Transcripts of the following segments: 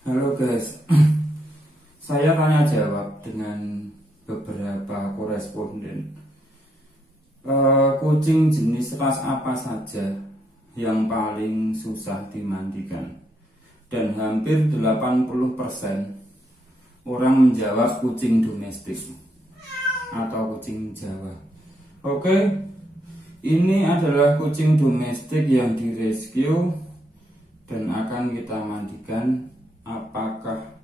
Halo guys, saya tanya jawab dengan beberapa koresponden. Kucing jenis ras apa saja yang paling susah dimandikan? Dan hampir 80% orang menjawab kucing domestik atau kucing Jawa. Oke, ini adalah kucing domestik yang direscue dan akan kita mandikan. Apakah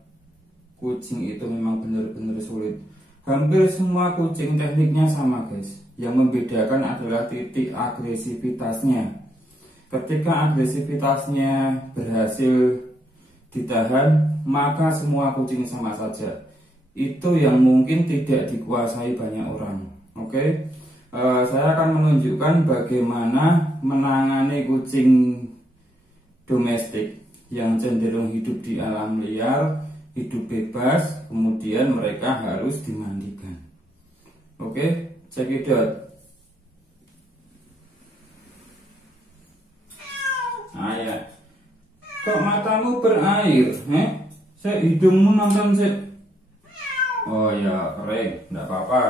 kucing itu memang benar-benar sulit? Hampir semua kucing tekniknya sama guys. Yang membedakan adalah titik agresivitasnya. Ketika agresivitasnya berhasil ditahan, maka semua kucing sama saja. Itu yang mungkin tidak dikuasai banyak orang. Oke, saya akan menunjukkan bagaimana menangani kucing domestik yang cenderung hidup di alam liar, hidup bebas, kemudian mereka harus dimandikan. Oke, check it out. Nah ya, kok matamu berair? Hidungmu nonton sih. Oh ya, kering, enggak apa-apa.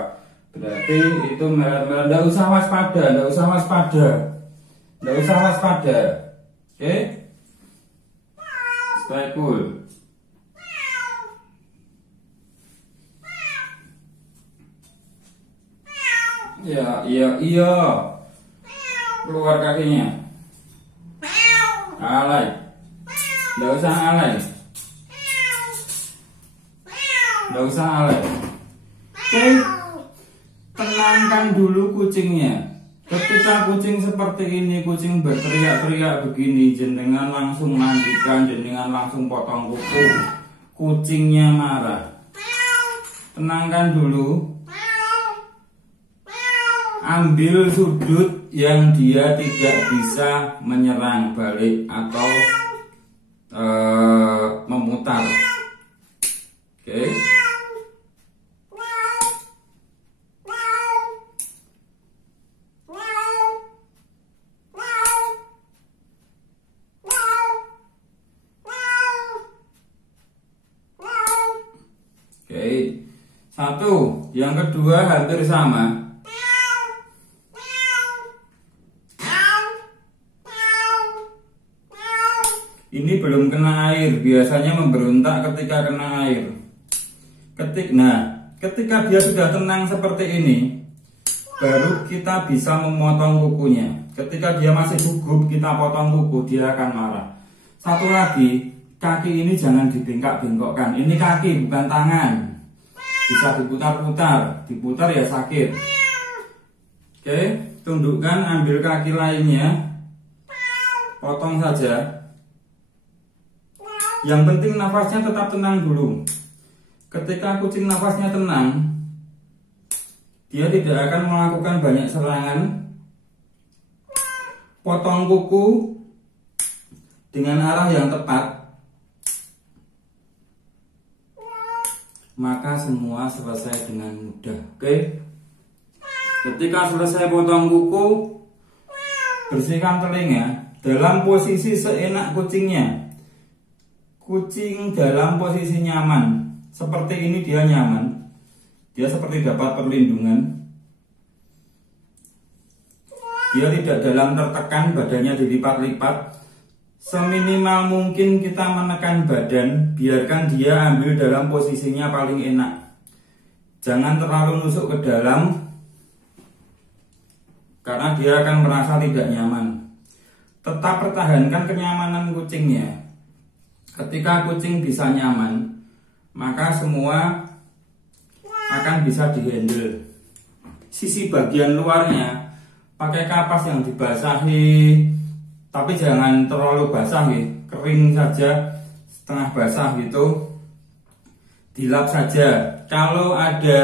Berarti itu merah-merah. Enggak usah waspada, enggak usah waspada. Enggak usah waspada. Oke? Stay cool. Iya. Keluar kakinya. Alay. Nggak usah alay. Nggak usah alay. Oke. Tenangkan dulu kucingnya. Ketika kucing seperti ini, kucing berteriak-teriak begini, jenengan langsung mandikan, jenengan langsung potong kuku, kucingnya marah. Tenangkan dulu. Ambil sudut yang dia tidak bisa menyerang balik atau memutar. Oke. Satu, yang kedua hampir sama. Ini belum kena air, biasanya memberontak ketika kena air. Ketika dia sudah tenang seperti ini, baru kita bisa memotong kukunya. Ketika dia masih gugup, kita potong kuku, dia akan marah. Satu lagi, kaki ini jangan dibengkak-bengkokkan. Ini kaki bukan tangan. Bisa diputar ya sakit. Oke, tundukkan, ambil kaki lainnya, potong saja. Yang penting nafasnya tetap tenang dulu. Ketika kucing nafasnya tenang, dia tidak akan melakukan banyak serangan. Potong kuku dengan arah yang tepat, maka semua selesai dengan mudah. Oke. Ketika selesai potong kuku, bersihkan telinga dalam posisi seenak kucingnya. Kucing dalam posisi nyaman. Seperti ini dia nyaman. Dia seperti dapat perlindungan. Dia tidak dalam tertekan, badannya dilipat-lipat. Seminimal mungkin kita menekan badan, biarkan dia ambil dalam posisinya paling enak. Jangan terlalu nusuk ke dalam, karena dia akan merasa tidak nyaman. Tetap pertahankan kenyamanan kucingnya. Ketika kucing bisa nyaman, maka semua akan bisa dihandle. Sisi bagian luarnya pakai kapas yang dibasahi, tapi jangan terlalu basah ya, kering saja, setengah basah gitu. Dilap saja. Kalau ada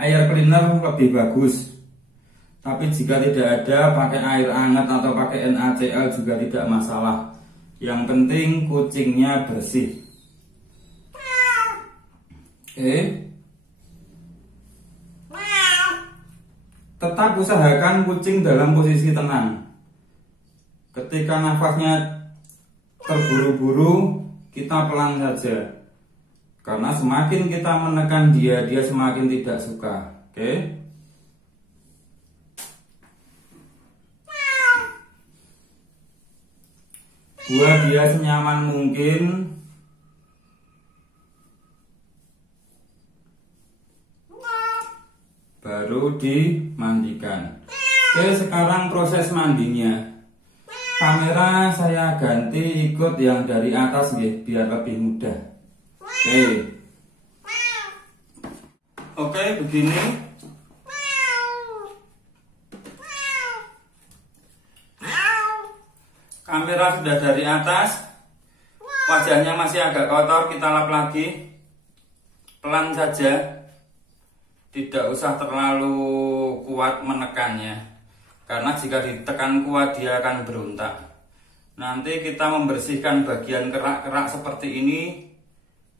air cleaner lebih bagus. Tapi jika tidak ada, pakai air hangat atau pakai NaCl juga tidak masalah. Yang penting kucingnya bersih. Oke. Tetap usahakan kucing dalam posisi tenang. Ketika nafasnya terburu-buru, kita pelan saja. Karena semakin kita menekan dia semakin tidak suka. Oke. Buat dia senyaman mungkin. Baru dimandikan. Oke, sekarang proses mandinya. Kamera saya ganti ikut yang dari atas ya, biar lebih mudah. Oke, begini. Kamera sudah dari atas. Wajahnya masih agak kotor, kita lap lagi. Pelan saja. Tidak usah terlalu kuat menekannya, karena jika ditekan kuat dia akan berontak. Nanti kita membersihkan bagian kerak-kerak seperti ini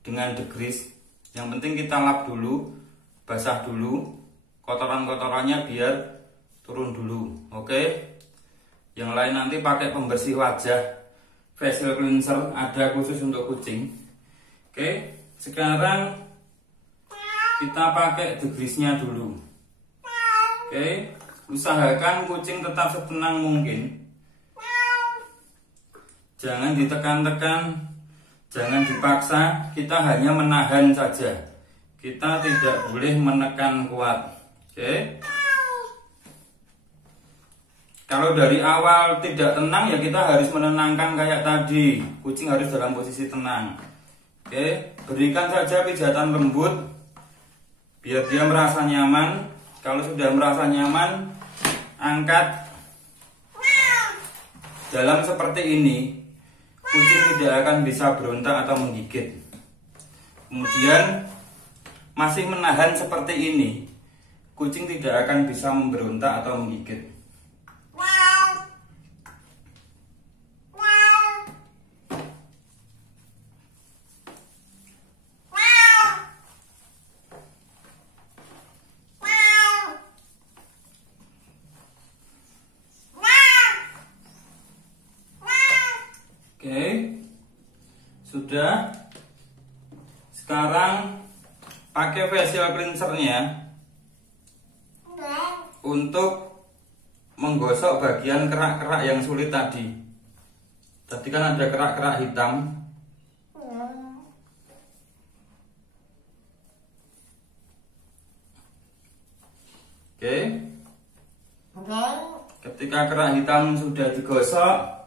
dengan degrease. Yang penting kita lap dulu, basah dulu, kotoran-kotorannya biar turun dulu. Oke. Yang lain nanti pakai pembersih wajah, facial cleanser, ada khusus untuk kucing. Oke. Sekarang kita pakai degrease-nya dulu. Oke, usahakan kucing tetap setenang mungkin. Jangan ditekan-tekan, jangan dipaksa, kita hanya menahan saja. Kita tidak boleh menekan kuat. Oke. Kalau dari awal tidak tenang ya kita harus menenangkan kayak tadi. Kucing harus dalam posisi tenang. Oke, berikan saja pijatan lembut biar dia merasa nyaman. Kalau sudah merasa nyaman, angkat. Dalam seperti ini, kucing tidak akan bisa berontak atau menggigit. Kemudian masih menahan seperti ini, kucing tidak akan bisa memberontak atau menggigit. Oke, sudah. Sekarang pakai facial cleansernya untuk menggosok bagian kerak-kerak yang sulit tadi. Tadi kan ada kerak-kerak hitam. Oke. Ketika kerak hitam sudah digosok,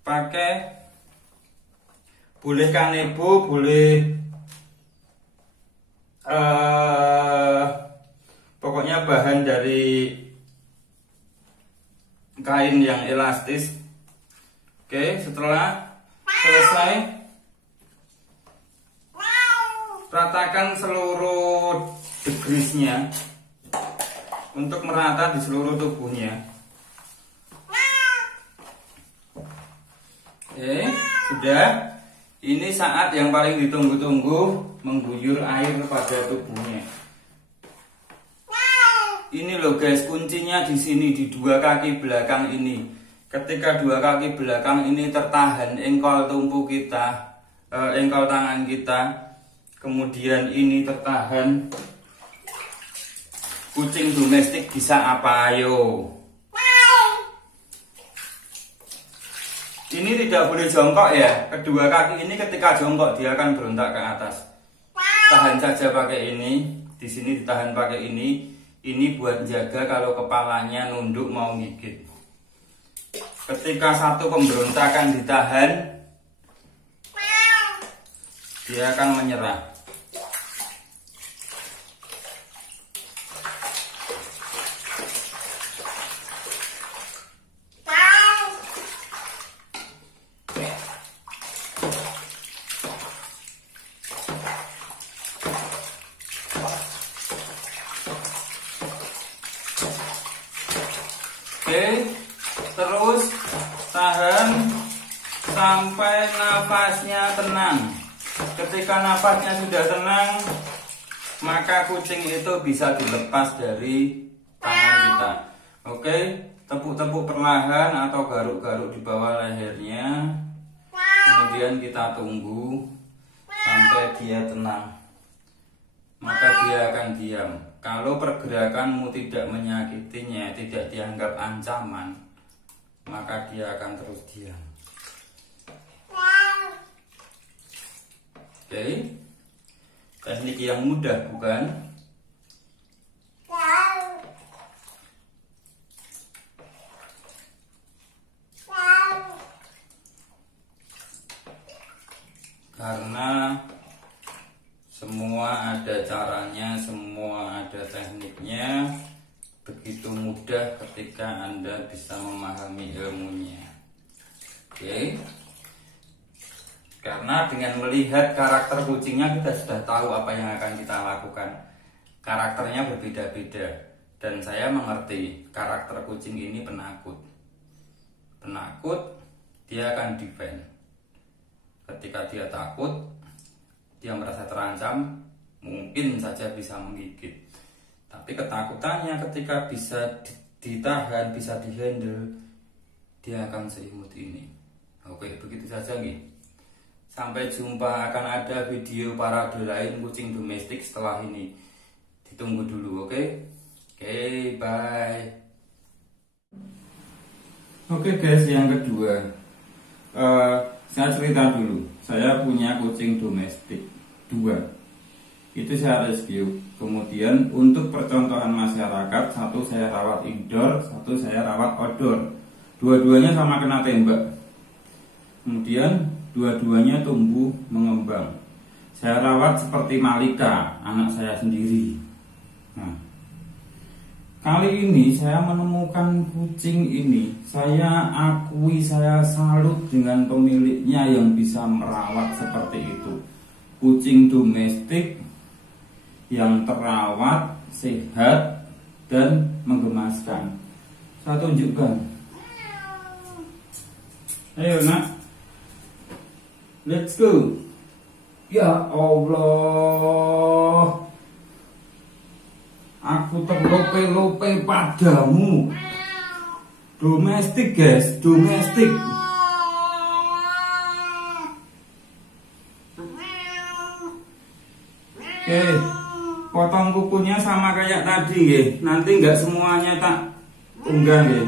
pakai boleh kanebo, boleh pokoknya bahan dari kain yang elastis. Oke, setelah selesai, ratakan seluruh degrease-nya untuk merata di seluruh tubuhnya. Oke, sudah. Ini saat yang paling ditunggu-tunggu, mengguyur air pada tubuhnya. Ini loh guys, kuncinya di sini, di dua kaki belakang ini. Ketika dua kaki belakang ini tertahan, engkol tumpu kita, engkol tangan kita, kemudian ini tertahan, kucing domestik bisa apa ayo? Ini tidak boleh jongkok ya. Kedua kaki ini ketika jongkok dia akan berontak ke atas. Tahan saja pakai ini. Di sini ditahan pakai ini. Ini buat jaga kalau kepalanya nunduk mau gigit. Ketika satu pemberontakan ditahan, dia akan menyerah. Oke, terus tahan sampai nafasnya tenang. Ketika nafasnya sudah tenang, maka kucing itu bisa dilepas dari tangan kita. Oke, tepuk-tepuk perlahan atau garuk-garuk di bawah lehernya. Kemudian kita tunggu sampai dia tenang, maka dia akan diam. Kalau pergerakanmu tidak menyakitinya, tidak dianggap ancaman, maka dia akan terus diam. Oke, teknik yang mudah, bukan? Karena semua ada caranya, semua ada tekniknya. Begitu mudah ketika Anda bisa memahami ilmunya. Oke. Karena dengan melihat karakter kucingnya, kita sudah tahu apa yang akan kita lakukan. Karakternya berbeda-beda, dan saya mengerti karakter kucing ini penakut. Penakut, dia akan defend. Ketika dia takut, dia merasa terancam, mungkin saja bisa menggigit. Tapi ketakutannya ketika bisa ditahan, bisa dihandle, dia akan seimut ini. Oke, begitu saja nih. Sampai jumpa, akan ada video parade lain kucing domestik setelah ini. Ditunggu dulu, oke? Oke, bye. Oke guys, yang kedua, saya cerita dulu. Saya punya kucing domestik 2. Itu saya rescue. Kemudian untuk percontohan masyarakat, satu saya rawat indoor, satu saya rawat outdoor. Dua-duanya sama kena tembak. Kemudian dua-duanya tumbuh mengembang. Saya rawat seperti Malika, anak saya sendiri. Nah, kali ini saya menemukan kucing ini. Saya akui, saya salut dengan pemiliknya yang bisa merawat seperti itu. Kucing domestik yang terawat, sehat, dan menggemaskan. Saya tunjukkan. Ayo nak, let's go. Ya Allah, aku terlope-lope padamu. Domestik guys, domestik. Oke, potong kukunya sama kayak tadi ya. Nanti nggak semuanya tak unggah ya.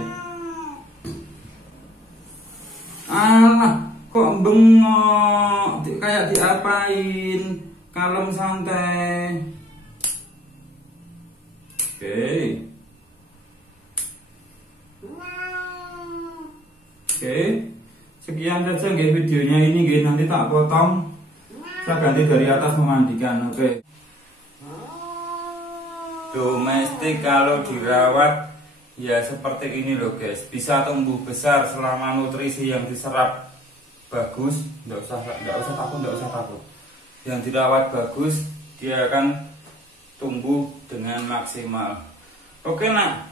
Alah, kok bengok, kayak diapain? Kalem, santai. Oke. Oke, sekian saja nggih videonya ini nggih, nanti tak potong. Saya ganti dari atas memandikan, oke. Domestik kalau dirawat ya seperti ini loh guys, bisa tumbuh besar selama nutrisi yang diserap bagus. Nggak usah takut. Yang dirawat bagus, dia akan tumbuh dengan maksimal. Oke nak,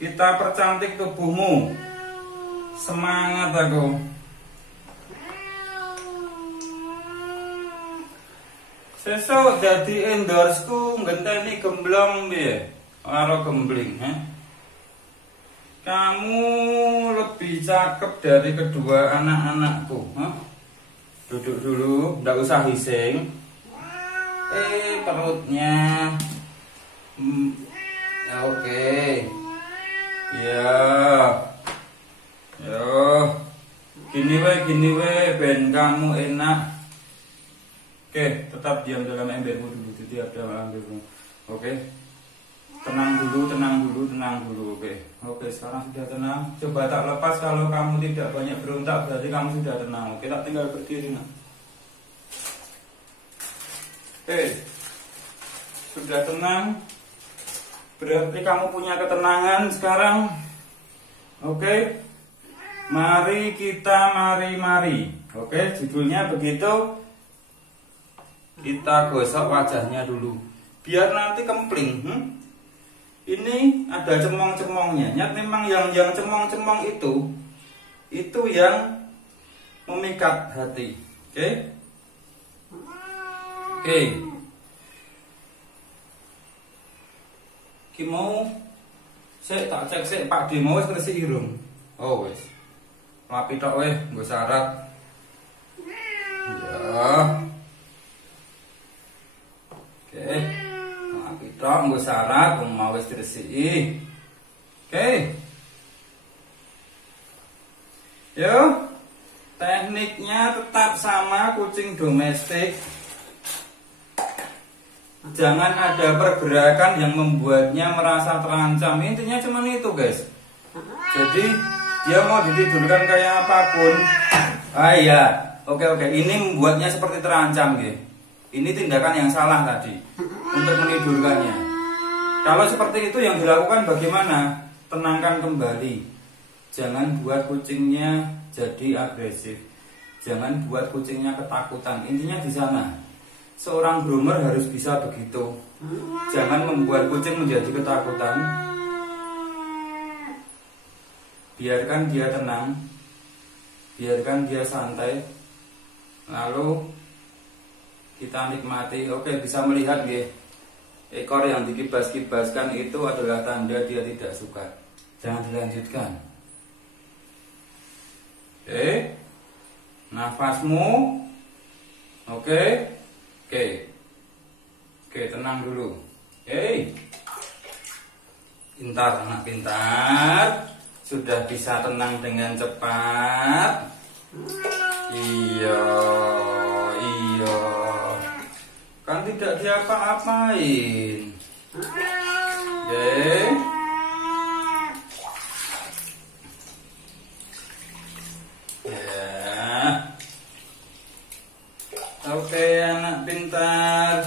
kita percantik tubuhmu. Semangat aku. Sesuk dadi endorseku ngenteni gemblong piye? Karo gembling, Kamu lebih cakep dari kedua anak-anakku, Duduk dulu, ndak usah hising. Perutnya. Oke. Ya. Yo. Gini we, ben kamu enak. Oke, tetap diam dalam embermu dulu, diam dalam embermu. Oke. Tenang dulu. Oke, sekarang sudah tenang. Coba tak lepas, kalau kamu tidak banyak berontak berarti kamu sudah tenang. Oke, tak tinggal berdiri nak. Oke. Sudah tenang. Berarti kamu punya ketenangan sekarang. Oke. Mari kita mari. Oke, judulnya begitu. Kita gosok wajahnya dulu biar nanti kempling. Ini ada cemong-cemongnya. Memang yang cemong-cemong itu yang memikat hati. Oke. Ki mau saya tak cek sik Pak D mau wis ngresiki irung. Oh wis. Lapi tok weh, nggo syarat. Oke. Nah, kita nggo syarat mau wis diresiki. Oke. Yo. Tekniknya tetap sama kucing domestik. Jangan ada pergerakan yang membuatnya merasa terancam. Intinya cuma itu, guys. Jadi dia mau ditidurkan kayak apapun. Ah iya, oke. Ini membuatnya seperti terancam, gitu. Ini tindakan yang salah tadi untuk menidurkannya. Kalau seperti itu yang dilakukan bagaimana? Tenangkan kembali. Jangan buat kucingnya jadi agresif. Jangan buat kucingnya ketakutan. Intinya di sana. Seorang groomer harus bisa begitu. Jangan membuat kucing menjadi ketakutan. Biarkan dia tenang. Biarkan dia santai. Lalu kita nikmati. Oke, bisa melihat ya, ekor yang dikibas-kibaskan itu adalah tanda dia tidak suka. Jangan dilanjutkan. Oke. Nafasmu. Oke, tenang dulu. Oke. Pintar, anak pintar. Sudah bisa tenang dengan cepat. Iya. Kan tidak diapa-apain. Oke. Oke, anak pintar.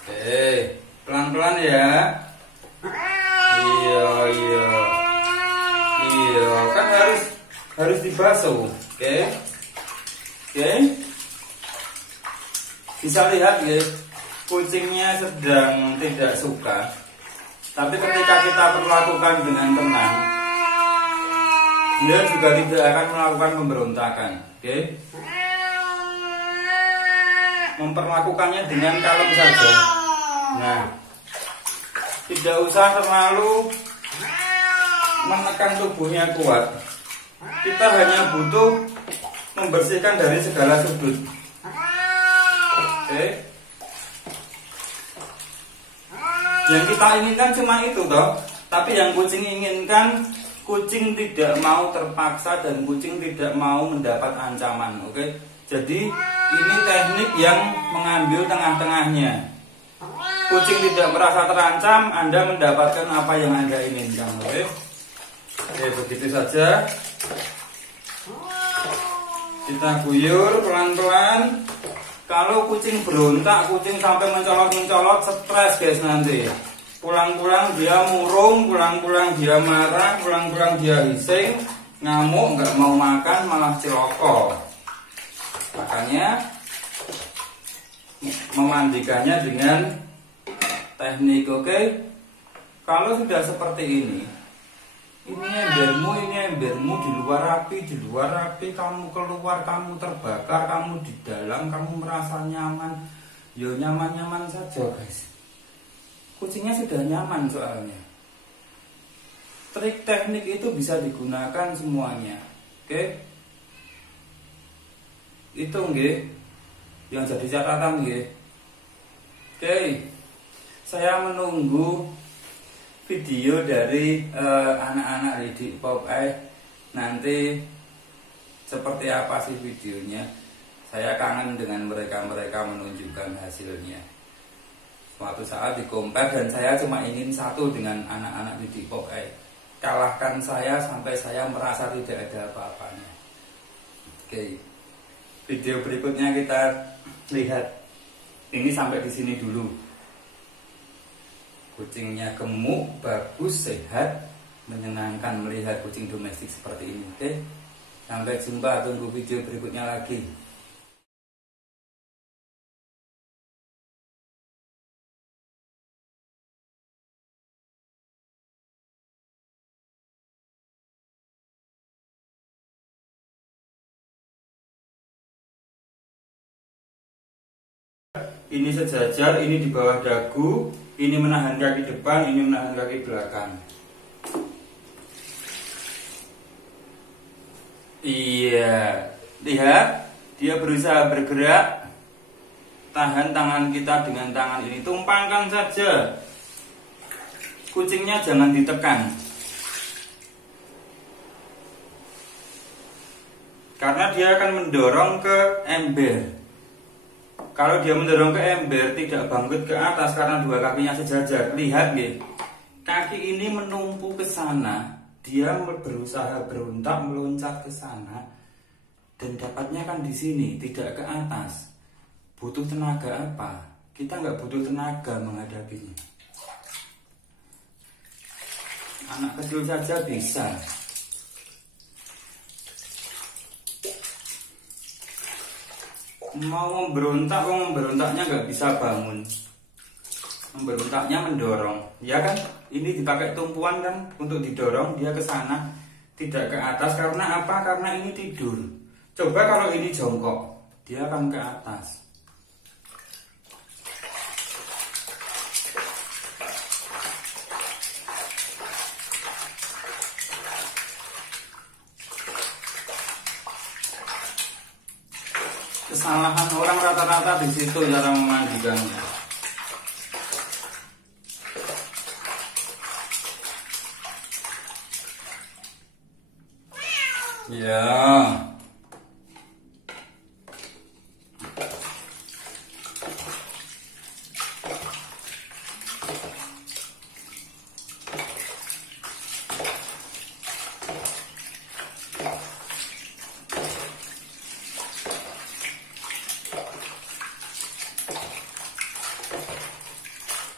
Oke, pelan-pelan ya. Iya. Kan harus dibasuh. Oke. Bisa lihat ya, kucingnya sedang tidak suka. Tapi ketika kita perlakukan dengan tenang, dia juga tidak akan melakukan pemberontakan. Oke. Memperlakukannya dengan kalem saja. Nah, tidak usah terlalu menekan tubuhnya kuat. Kita hanya butuh membersihkan dari segala sudut. Oke. Yang kita inginkan cuma itu toh. Tapi yang kucing inginkan, kucing tidak mau terpaksa dan kucing tidak mau mendapat ancaman. Oke. Jadi ini teknik yang mengambil tengah-tengahnya. Kucing tidak merasa terancam, Anda mendapatkan apa yang Anda inginkan. Oke, begitu saja. Kita guyur pelan-pelan. Kalau kucing berontak, kucing sampai mencolot-mencolot, stres guys nanti. Pulang-pulang dia murung, pulang-pulang dia marah, pulang-pulang dia hising, ngamuk, nggak mau makan, malah ciloko. Makanya memandikannya dengan teknik. Oke. Kalau sudah seperti ini embermu di luar rapi, kamu keluar, kamu terbakar, kamu di dalam, kamu merasa nyaman. Yo nyaman-nyaman saja guys. Kucingnya sudah nyaman soalnya. Trik teknik itu bisa digunakan semuanya. Oke. Itu nggih yang jadi catatan nggih. Oke. Saya menunggu video dari anak-anak Didik Popeye. Nanti seperti apa sih videonya? Saya kangen dengan mereka menunjukkan hasilnya. Suatu saat di compare dan saya cuma ingin satu dengan anak-anak Didik Popeye. Kalahkan saya sampai saya merasa tidak ada apa-apanya. Oke. Video berikutnya kita lihat. Ini sampai di sini dulu. Kucingnya gemuk, bagus, sehat, menyenangkan melihat kucing domestik seperti ini. Oke. Sampai jumpa, tunggu video berikutnya lagi. Ini sejajar, ini di bawah dagu, ini menahan kaki depan, ini menahan kaki belakang. Iya, lihat, Dia berusaha bergerak. Tahan tangan kita dengan tangan ini, tumpangkan saja. Kucingnya jangan ditekan. Karena dia akan mendorong ke ember. Kalau dia mendorong ke ember, tidak bangkit ke atas karena dua kakinya sejajar. Lihat nih, kaki ini menumpu ke sana. Dia berusaha berontak meloncat ke sana. Dan dapatnya kan di sini, tidak ke atas. Butuh tenaga apa? Kita nggak butuh tenaga menghadapinya. Anak kecil saja bisa. Mau memberontaknya nggak bisa bangun. Memberontaknya mendorong, ya kan? Ini dipakai tumpuan kan untuk didorong dia ke sana, tidak ke atas. Karena apa? Karena ini tidur. Coba kalau ini jongkok, dia akan ke atas. Kesalahan orang rata-rata di situ cara memandikannya. Ya.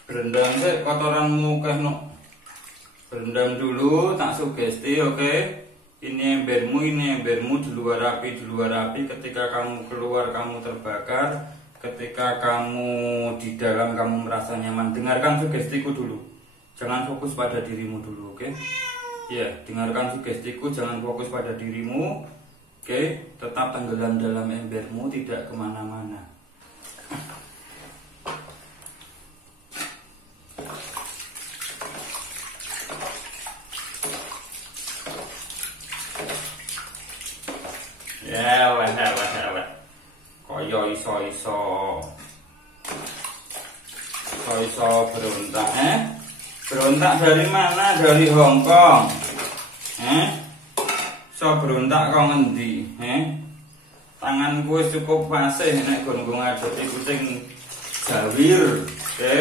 Berendam sih kotoranmu no. Berendam dulu, tak sugesti, oke? Ini embermu di luar api. Ketika kamu keluar kamu terbakar. Ketika kamu di dalam kamu merasa nyaman. Dengarkan sugestiku dulu. Jangan fokus pada dirimu dulu, oke? Ya, dengarkan sugestiku, jangan fokus pada dirimu. Oke, tetap tenggelam dalam embermu, tidak kemana-mana. Ya, wah. Koyo iso berontak, Berontak dari mana? Dari Hongkong. So berontak kok ngendi, Tanganku wis cukup fasih nek gon-gon ngadepi kucing jawir, oke?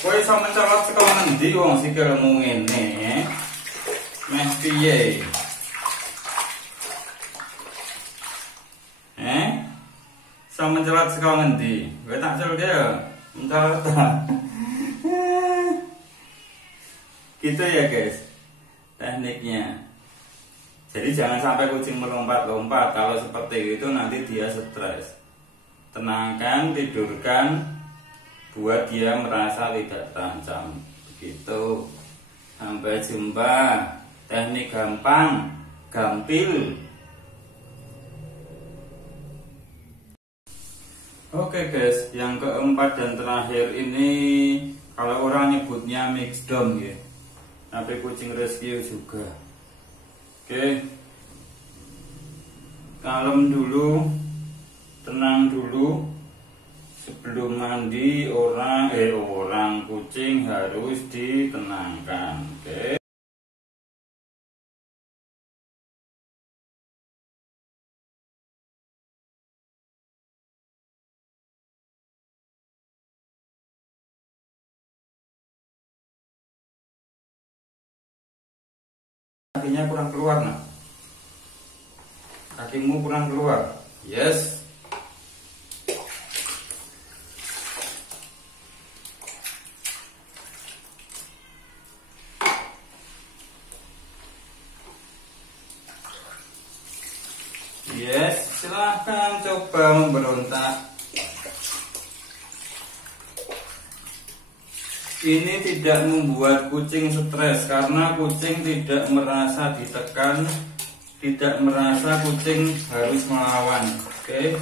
Kowe iso mencolot saka ngendi wong sikilmu ngene, Meh piye? So mencolot saka ngendi? Kowe tak celke ya, mencolot ta. Gitu ya guys, tekniknya. Jadi jangan sampai kucing melompat-lompat. Kalau seperti itu nanti dia stres. Tenangkan, tidurkan, buat dia merasa tidak terancam. Begitu. Sampai jumpa. Teknik gampang, gampil. Oke guys, yang keempat dan terakhir ini kalau orang nyebutnya mixdom ya. Tapi kucing rescue juga. Oke. Kalem dulu, tenang dulu. Sebelum mandi orang kucing harus ditenangkan. Oke. Kakinya kurang keluar, nak. Kakimu kurang keluar. Yes. Yes, silahkan coba memberontak. Ini tidak membuat kucing stres karena kucing tidak merasa ditekan, tidak merasa kucing harus melawan. Oke.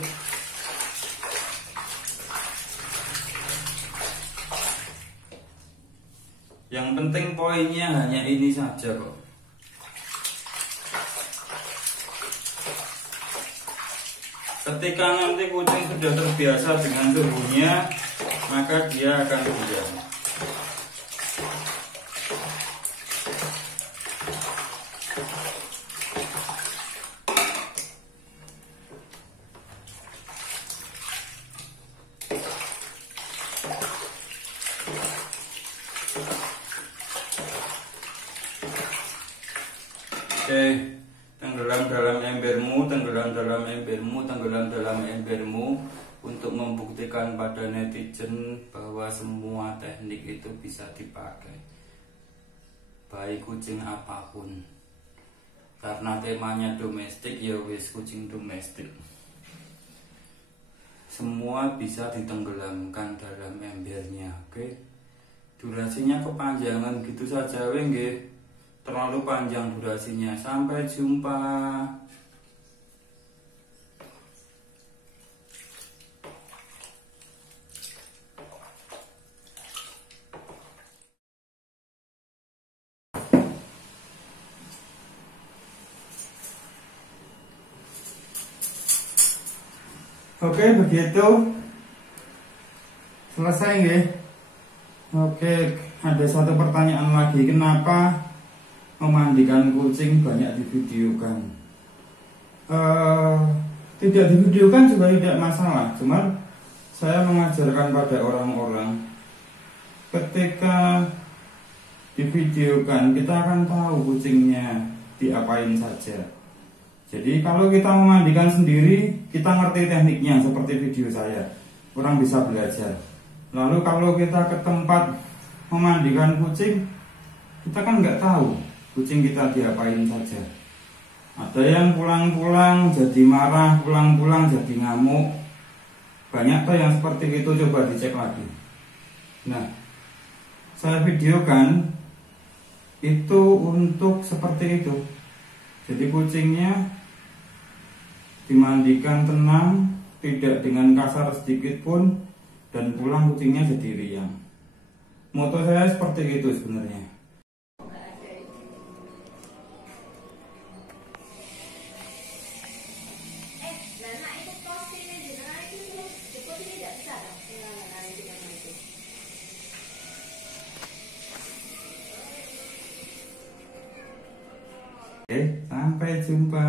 Yang penting poinnya hanya ini saja kok. Ketika nanti kucing sudah terbiasa dengan suhunya, maka dia akan diam. Oke, tenggelam dalam embermu, tenggelam dalam embermu, tenggelam dalam embermu, untuk membuktikan pada netizen bahwa semua teknik itu bisa dipakai, baik kucing apapun. Karena temanya domestik, ya wis kucing domestik. Semua bisa ditenggelamkan dalam embernya, oke? Durasinya kepanjangan gitu saja, nggih. Terlalu panjang durasinya. Sampai jumpa. Oke, begitu. Selesai nggih? Oke, ada satu pertanyaan lagi. Kenapa memandikan kucing banyak divideokan? Tidak divideokan juga tidak masalah, cuman saya mengajarkan pada orang-orang, ketika divideokan kita akan tahu kucingnya diapain saja. Jadi kalau kita memandikan sendiri, kita ngerti tekniknya seperti video saya, orang bisa belajar. Lalu kalau kita ke tempat memandikan kucing, kita kan nggak tahu kucing kita diapain saja. Ada yang pulang-pulang jadi marah, pulang-pulang jadi ngamuk. Banyak tuh yang seperti itu, coba dicek lagi. Nah, saya videokan itu untuk seperti itu. Jadi kucingnya dimandikan tenang, tidak dengan kasar sedikit pun, dan pulang kucingnya jadi riang. Moto saya seperti itu sebenarnya. Oke, sampai jumpa.